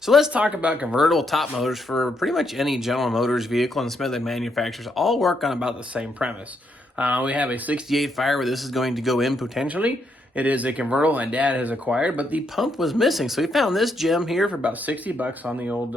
So let's talk about convertible top motors for pretty much any General Motors vehicle and some of the manufacturers. All work on about the same premise. We have a 68 Firebird. This is going to go in potentially. It is a convertible my dad has acquired, but the pump was missing. So we found this gem here for about 60 bucks on the old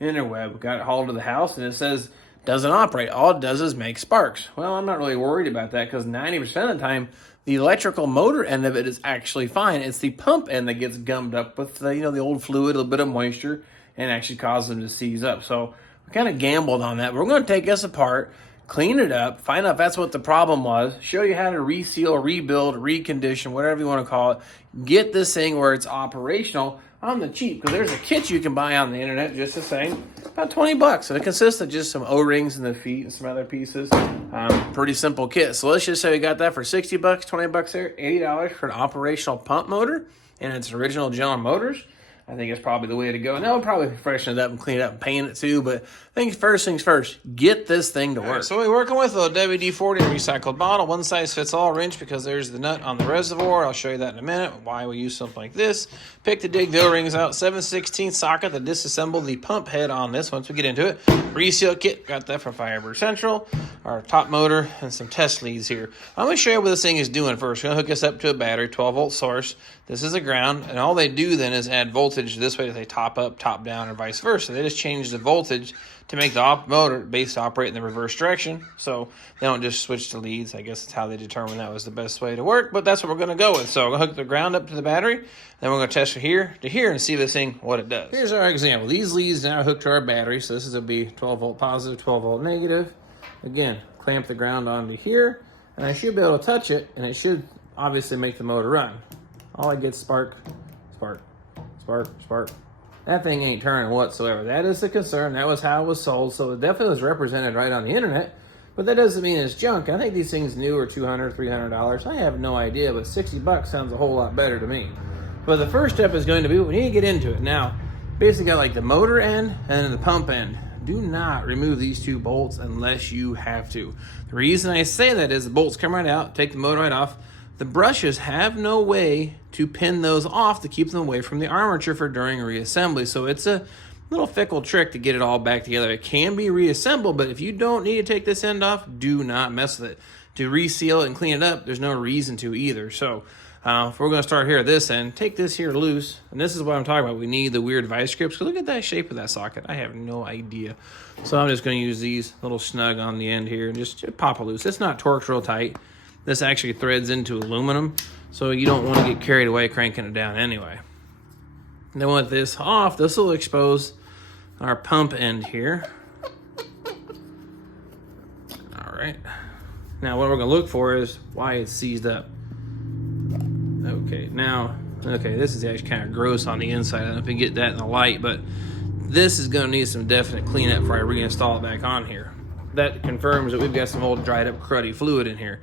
interweb. Got it hauled to the house, and it says doesn't operate. All it does is make sparks. Well, I'm not really worried about that because 90% of the time, the electrical motor end of it is actually fine. It's the pump end that gets gummed up with the old fluid, a little bit of moisture, and actually causes them to seize up. So we kind of gambled on that. But we're going to take this apart, clean it up, find out if that's what the problem was, show you how to reseal, rebuild, recondition, whatever you want to call it. Get this thing where it's operational on the cheap, because there's a kit you can buy on the internet just the same, about 20 bucks. And it consists of just some O-rings in the feet and some other pieces. Pretty simple kit. So let's just say we got that for 60 bucks, 20 bucks there, $80 for an operational pump motor, and it's original General Motors. I think it's probably the way to go. And they'll probably freshen it up and clean it up and paint it too. But I think first things first, get this thing to work. Right, so we're working with a WD-40 recycled bottle. One size fits all wrench because there's the nut on the reservoir. I'll show you that in a minute, why we use something like this. Pick to dig the O-rings out. 7/16 socket to disassemble the pump head on this once we get into it. Reseal kit, got that from Firebird Central. Our top motor and some test leads here. I'm going to show you what this thing is doing first. We're going to hook this up to a battery, 12-volt source. This is a ground, and all they do then is add voltage this way if they top up, top down, or vice versa. They just change the voltage to make the motor base operate in the reverse direction, so they don't just switch to leads. I guess that's how they determined that was the best way to work, but that's what we're going to go with. So we're going to hook the ground up to the battery, then we're going to test from here to here and see this thing, what it does. Here's our example. These leads now are hooked to our battery, so this is going to be 12-volt positive, 12-volt negative. Again, clamp the ground onto here, and I should be able to touch it, and it should obviously make the motor run. All I get spark, spark, spark, spark. That thing ain't turning whatsoever. That is the concern. That was how it was sold. So it definitely was represented right on the internet. But that doesn't mean it's junk. I think these things new are $200, $300. I have no idea, but 60 bucks sounds a whole lot better to me. But the first step is going to be, we need to get into it. Now, basically got like the motor end and then the pump end. Do not remove these two bolts unless you have to. The reason I say that is the bolts come right out, take the motor right off. The brushes have no way to pin those off to keep them away from the armature for during reassembly. So it's a little fickle trick to get it all back together. It can be reassembled, but if you don't need to take this end off, do not mess with it. To reseal it and clean it up, there's no reason to either. So if we're going to start here at this end, take this here loose. And this is what I'm talking about. We need the weird vice grips. Look at that shape of that socket. I have no idea. So I'm just going to use these little snug on the end here and just pop it loose. It's not torqued real tight. This actually threads into aluminum, so you don't want to get carried away cranking it down anyway. And then with this off, this will expose our pump end here. All right. Now what we're going to look for is why it's seized up. Okay, this is actually kind of gross on the inside. I don't know if you can get that in the light, but this is going to need some definite cleanup before I reinstall it back on here. That confirms that we've got some old dried up cruddy fluid in here.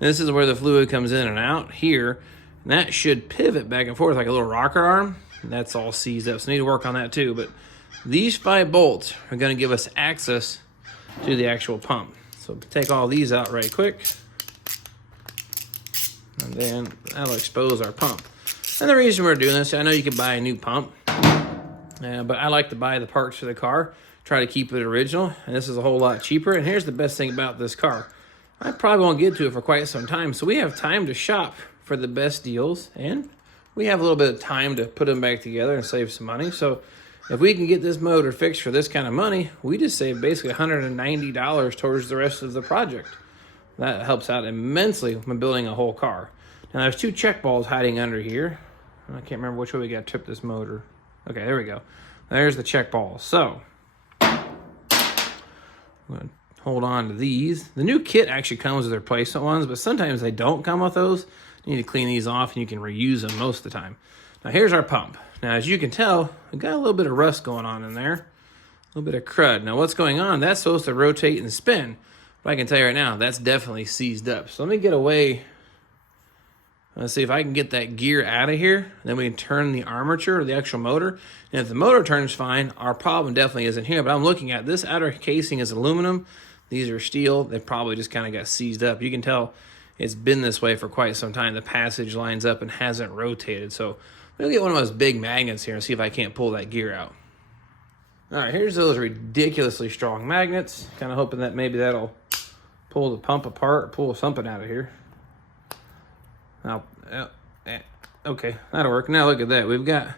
This is where the fluid comes in and out here, and that should pivot back and forth like a little rocker arm. And that's all seized up, so I need to work on that too. But these 5 bolts are going to give us access to the actual pump. So take all these out right quick, and then that'll expose our pump. And the reason we're doing this, I know you can buy a new pump, but I like to buy the parts for the car, try to keep it original, and this is a whole lot cheaper. And here's the best thing about this car. I probably won't get to it for quite some time, so we have time to shop for the best deals, and we have a little bit of time to put them back together and save some money. So if we can get this motor fixed for this kind of money, we just save basically $190 towards the rest of the project. That helps out immensely when building a whole car. Now there's 2 check balls hiding under here. I can't remember which way we got to trip this motor. Okay, there we go. There's the check balls. So I'm going to hold on to these. The new kit actually comes with replacement ones, but sometimes they don't come with those. You need to clean these off and you can reuse them most of the time. Now here's our pump. Now as you can tell, we've got a little bit of rust going on in there. A little bit of crud. Now what's going on? That's supposed to rotate and spin. But I can tell you right now, that's definitely seized up. So let me get away. Let's see if I can get that gear out of here. Then we can turn the armature or the actual motor. And if the motor turns fine, our problem definitely isn't here. But I'm looking at this outer casing is aluminum. These are steel. They probably just kind of got seized up. You can tell it's been this way for quite some time. The passage lines up and hasn't rotated. So We'll get one of those big magnets here and see if I can't pull that gear out. All right, here's those ridiculously strong magnets. Kind of hoping that maybe that'll pull the pump apart or pull something out of here. Now, okay, that'll work. Now look at that. We've got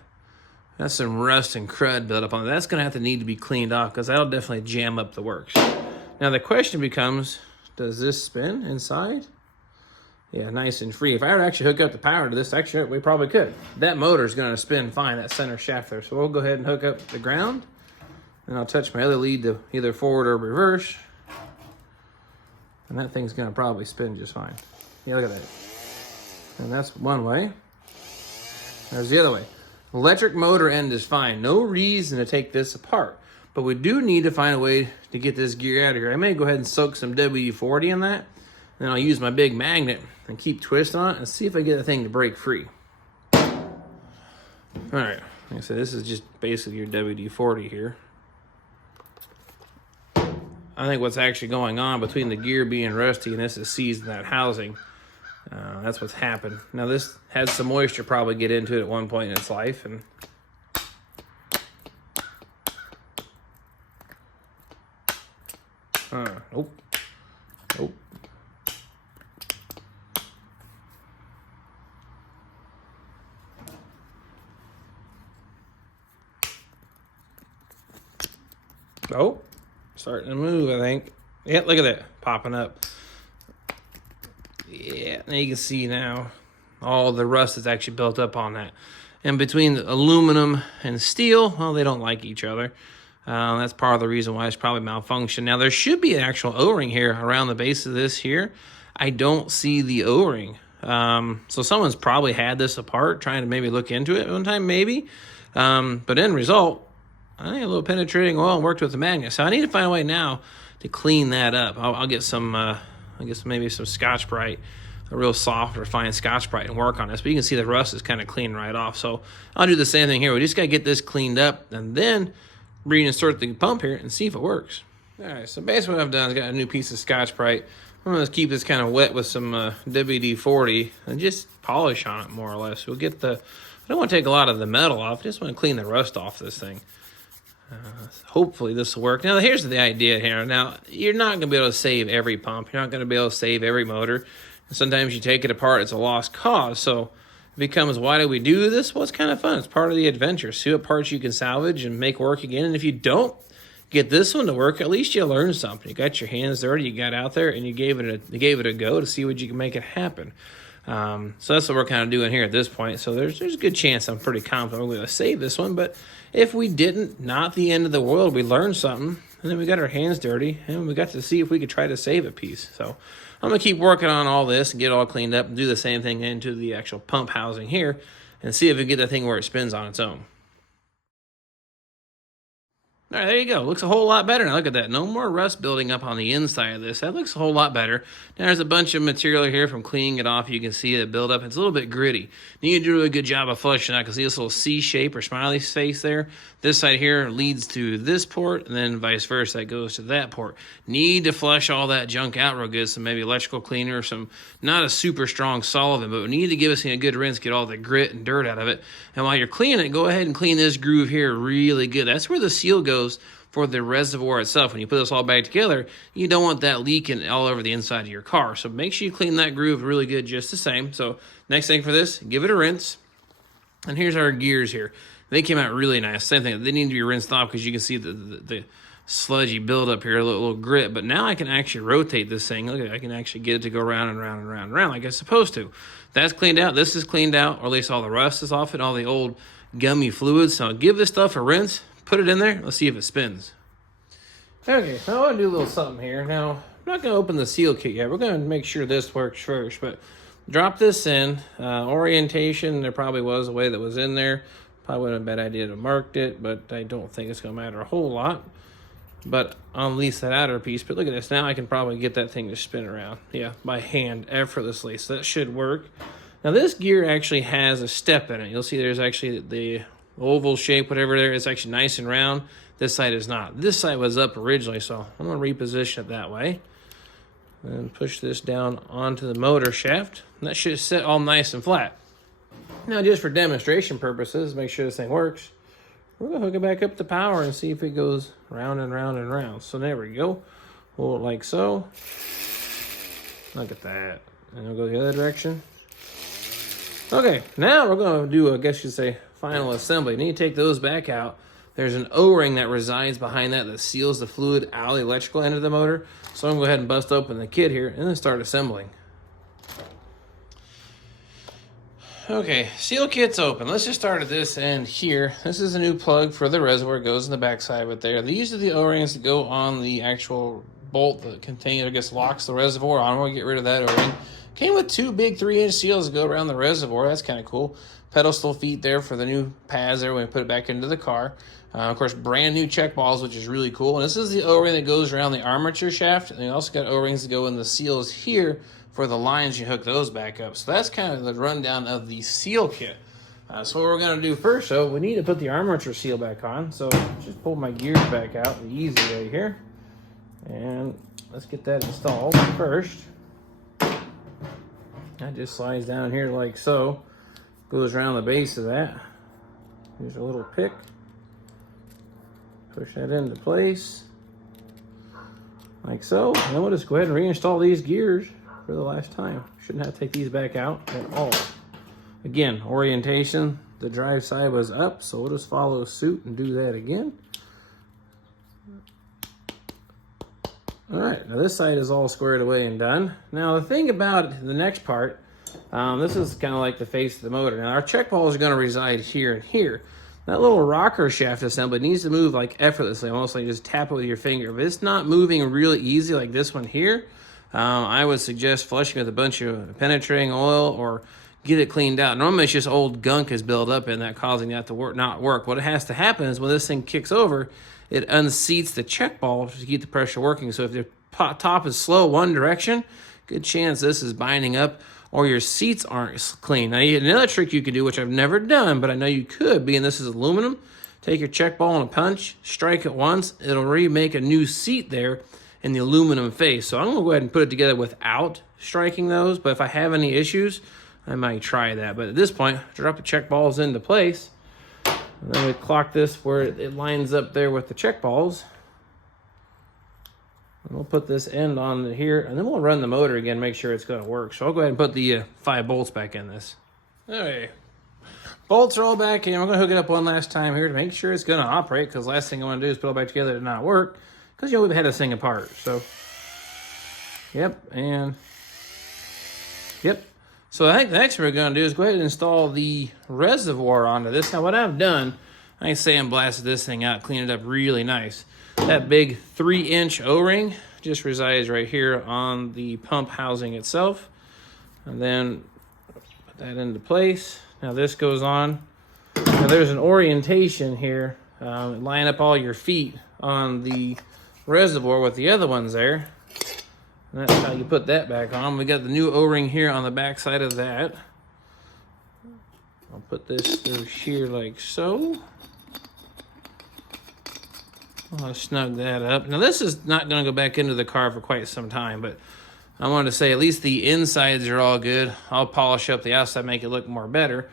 that's some rust and crud built up on it. That's going to need to be cleaned off because that'll definitely jam up the works. Now the question becomes, does this spin inside? Yeah, nice and free. If I were to actually hook up the power to this, actually, we probably could. That motor is going to spin fine, that center shaft there. So we'll go ahead and hook up the ground. And I'll touch my other lead to either forward or reverse. And that thing's going to probably spin just fine. Yeah, look at that. And that's one way. There's the other way. Electric motor end is fine. No reason to take this apart. But we do need to find a way to get this gear out of here. I may go ahead and soak some WD-40 in that. Then I'll use my big magnet and keep twisting on it and see if I get the thing to break free. All right. Like I said, this is just basically your WD-40 here. I think what's actually going on between the gear being rusty and this is seized in that housing. That's what's happened. Now this had some moisture probably get into it at one point in its life. And nope. Nope. Oh, starting to move, I think. Yeah, look at that, popping up. Yeah, now you can see now all the rust is actually built up on that. And between the aluminum and steel, well, they don't like each other. That's part of the reason why it's probably malfunctioned. Now, there should be an actual O-ring here around the base of this here. I don't see the O-ring. So someone's probably had this apart, trying to maybe look into it one time, maybe. But end result, I think a little penetrating oil and worked with the magnet. So I need to find a way now to clean that up. I'll get some, I guess maybe some Scotch-Brite, a real soft, refined Scotch-Brite, and work on this. But you can see the rust is kind of clean right off. So I'll do the same thing here. We just got to get this cleaned up and then reinsert the pump here and see if it works. All right, so basically what I've done is got a new piece of Scotch-Brite. I'm going to keep this kind of wet with some WD-40 and just polish on it more or less. We'll get the, I don't want to take a lot of the metal off. I just want to clean the rust off this thing. Hopefully this will work. Now, here's the idea here. Now, you're not going to be able to save every pump. You're not going to be able to save every motor. And sometimes you take it apart, it's a lost cause. So it becomes, why do we do this? Well, it's kind of fun. It's part of the adventure. See what parts you can salvage and make work again. And if you don't get this one to work, at least you learned something. You got your hands dirty, you got out there, and you gave it a go to see what you can make it happen. So that's what we're kind of doing here at this point. So there's a good chance, I'm pretty confident we're going to save this one. But if we didn't, not the end of the world. We learned something, and then we got our hands dirty, and we got to see if we could try to save a piece. So I'm going to keep working on all this and get it all cleaned up and do the same thing into the actual pump housing here and see if we can get that thing where it spins on its own. All right, there you go. Looks a whole lot better. Now look at that. No more rust building up on the inside of this. That looks a whole lot better. Now there's a bunch of material here from cleaning it off. You can see it build up. It's a little bit gritty. You need to do a really good job of flushing out. You can see this little C shape or smiley face there. This side here leads to this port, and then vice versa. That goes to that port. Need to flush all that junk out real good. Some maybe electrical cleaner, some not a super strong solvent, but we need to give us a good rinse, get all the grit and dirt out of it. And while you're cleaning it, go ahead and clean this groove here really good. That's where the seal goes for the reservoir itself. When you put this all back together, you don't want that leaking all over the inside of your car. So make sure you clean that groove really good just the same. So next thing for this, give it a rinse. And here's our gears here. They came out really nice. Same thing, they need to be rinsed off because you can see the sludgy buildup here, a little grit. But now I can actually rotate this thing. Look at it, I can actually get it to go round and round and round and round like it's supposed to. That's cleaned out. This is cleaned out, or at least all the rust is off it, all the old gummy fluids. So give this stuff a rinse. Put it in there. Let's see if it spins. Okay, so I want to do a little something here. Now, I'm not going to open the seal kit yet. We're going to make sure this works first. But drop this in. Orientation, there probably was a way that was in there. Probably would have been a bad idea to mark it, but I don't think it's going to matter a whole lot. But I'll release that outer piece. But look at this. Now I can probably get that thing to spin around. Yeah, by hand, effortlessly. So that should work. Now, this gear actually has a step in it. You'll see there's actually the oval shape, whatever there is, actually nice and round. This side is not. This side was up originally, so I'm going to reposition it that way. And push this down onto the motor shaft. And that should sit all nice and flat. Now, just for demonstration purposes, make sure this thing works, we're going to hook it back up to power and see if it goes round and round and round. So there we go. Hold it like so. Look at that. And we'll go the other direction. Okay, now we're going to do, I guess you'd say, final assembly. You need to take those back out. There's an O-ring that resides behind that seals the fluid out of the electrical end of the motor. So I'm going to go ahead and bust open the kit here and then start assembling. Okay, seal kit's open. Let's just start at this end here. This is a new plug for the reservoir. It goes in the backside of it there. These are the O-rings that go on the actual bolt that contains, I guess, locks the reservoir on. We'll get rid of that O-ring. Came with two big 3-inch seals that go around the reservoir. That's kind of cool. Pedestal feet there for the new pads there when we put it back into the car. Of course, brand new check balls, which is really cool. And this is the O-ring that goes around the armature shaft. And you also got O-rings that go in the seals here for the lines. You hook those back up. So that's kind of the rundown of the seal kit. So what we're going to do first, though, we need to put the armature seal back on. So just pull my gears back out the easy way here. And let's get that installed first. That just slides down here like so. Goes around the base of that. Here's a little pick. Push that into place. Like so. And then we'll just go ahead and reinstall these gears for the last time. Shouldn't have to take these back out at all. Again, orientation. The drive side was up, so we'll just follow suit and do that again. All right, now this side is all squared away and done. Now the thing about the next part, this is kind of like the face of the motor. Now our check balls are going to reside here and here. That little rocker shaft assembly needs to move like effortlessly, almost like you just tap it with your finger. If it's not moving really easy like this one here, I would suggest flushing with a bunch of penetrating oil or get it cleaned out. Normally it's just old gunk is built up in that, causing that to not work. What has to happen is when this thing kicks over, it unseats the check ball to keep the pressure working. So if the top is slow one direction, good chance this is binding up or your seats aren't clean. Now, another trick you could do, which I've never done, but I know you could, being this is aluminum, take your check ball and a punch, strike it once, it'll remake a new seat there in the aluminum face. So I'm going to go ahead and put it together without striking those, but if I have any issues, I might try that. But at this point, drop the check balls into place. And then we clock this where it lines up there with the check balls. And we'll put this end on here, and then we'll run the motor again, make sure it's going to work. So I'll go ahead and put the 5 bolts back in this. All right. Bolts are all back in. We're going to hook it up one last time here to make sure it's going to operate, because last thing I want to do is put it back together to not work, because we've had this thing apart. So, yep, and yep. So I think the next thing we're going to do is go ahead and install the reservoir onto this. Now what I've done, I sandblasted this thing out, cleaned it up really nice. That big 3-inch O-ring just resides right here on the pump housing itself. And then put that into place. Now this goes on. Now there's an orientation here. Line up all your feet on the reservoir with the other ones there. And that's how you put that back on. We got the new O-ring here on the back side of that. I'll put this through here like so. I'll snug that up. Now this is not going to go back into the car for quite some time, but I wanted to say at least the insides are all good. I'll polish up the outside, make it look more better.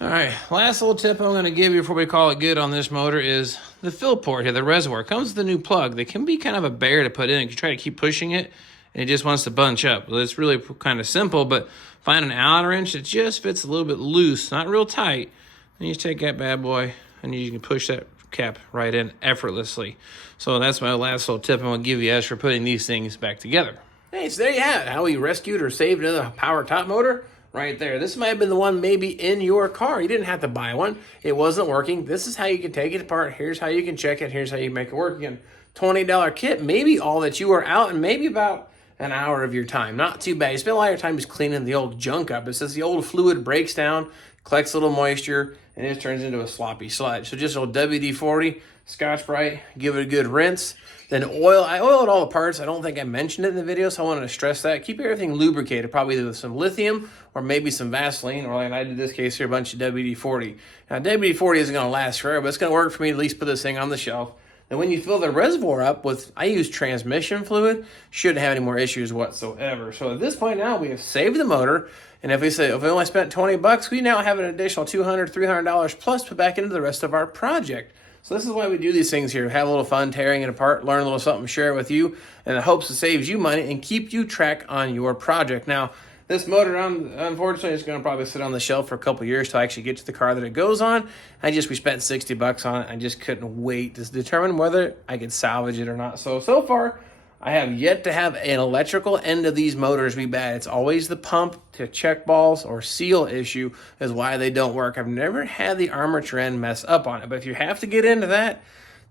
All right, last little tip I'm going to give you before we call it good on this motor is the fill port here, the reservoir. It comes with a new plug. They can be kind of a bear to put in. You try to keep pushing it, and it just wants to bunch up. Well, it's really kind of simple, but find an outer wrench that just fits a little bit loose, not real tight. Then you just take that bad boy, and you can push that cap right in effortlessly. So that's my last little tip I'm going to give you as for putting these things back together. Hey, so there you have it. How we rescued or saved another power top motor. Right there. This might have been the one maybe in your car. You didn't have to buy one. It wasn't working. This is how you can take it apart. Here's how you can check it. Here's how you make it work again. $20 kit, maybe all that you are out and maybe about an hour of your time. Not too bad. You spend a lot of your time just cleaning the old junk up. It says the old fluid breaks down, collects a little moisture, and it turns into a sloppy sludge. So just a little WD-40, Scotch-Brite, give it a good rinse. Then oil. I oiled all the parts. I don't think I mentioned it in the video, so I wanted to stress that. Keep everything lubricated, probably with some lithium or maybe some Vaseline, or like I did in this case here, a bunch of WD-40. Now, WD-40 isn't going to last forever, but it's going to work for me to at least put this thing on the shelf. And when you fill the reservoir up with, I use transmission fluid, shouldn't have any more issues whatsoever. So at this point now, we have saved the motor. And if we only spent 20 bucks, we now have an additional $200, $300 plus put back into the rest of our project. So this is why we do these things here. Have a little fun tearing it apart, learn a little something, share it with you, and in hopes it saves you money and keep you track on your project. Now, this motor, unfortunately, is going to probably sit on the shelf for a couple years till I actually get to the car that it goes on. We spent 60 bucks on it. I just couldn't wait to determine whether I could salvage it or not. So far, I have yet to have an electrical end of these motors be bad. It's always the pump to check balls or seal issue is why they don't work. I've never had the armature end mess up on it. But if you have to get into that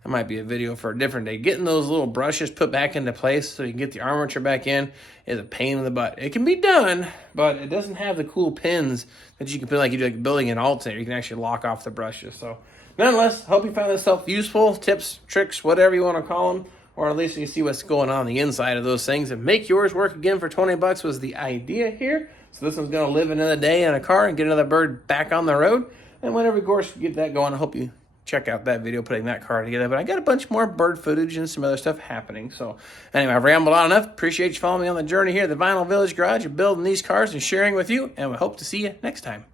might be a video for a different day. Getting those little brushes put back into place so you can get the armature back in is a pain in the butt. It can be done, but it doesn't have the cool pins that you can put like you do like building an alternator. You can actually lock off the brushes. So nonetheless, hope you found this stuff useful. Tips, tricks, whatever you want to call them, or at least you see what's going on the inside of those things and make yours work again for 20 bucks was the idea here. So this one's going to live another day in a car and get another bird back on the road. And whenever, of course, you get that going, I hope you check out that video putting that car together. But I got a bunch more bird footage and some other stuff happening. So anyway, I've rambled on enough. Appreciate you following me on the journey here at the Vinyl Village Garage of building these cars and sharing with you. And we hope to see you next time.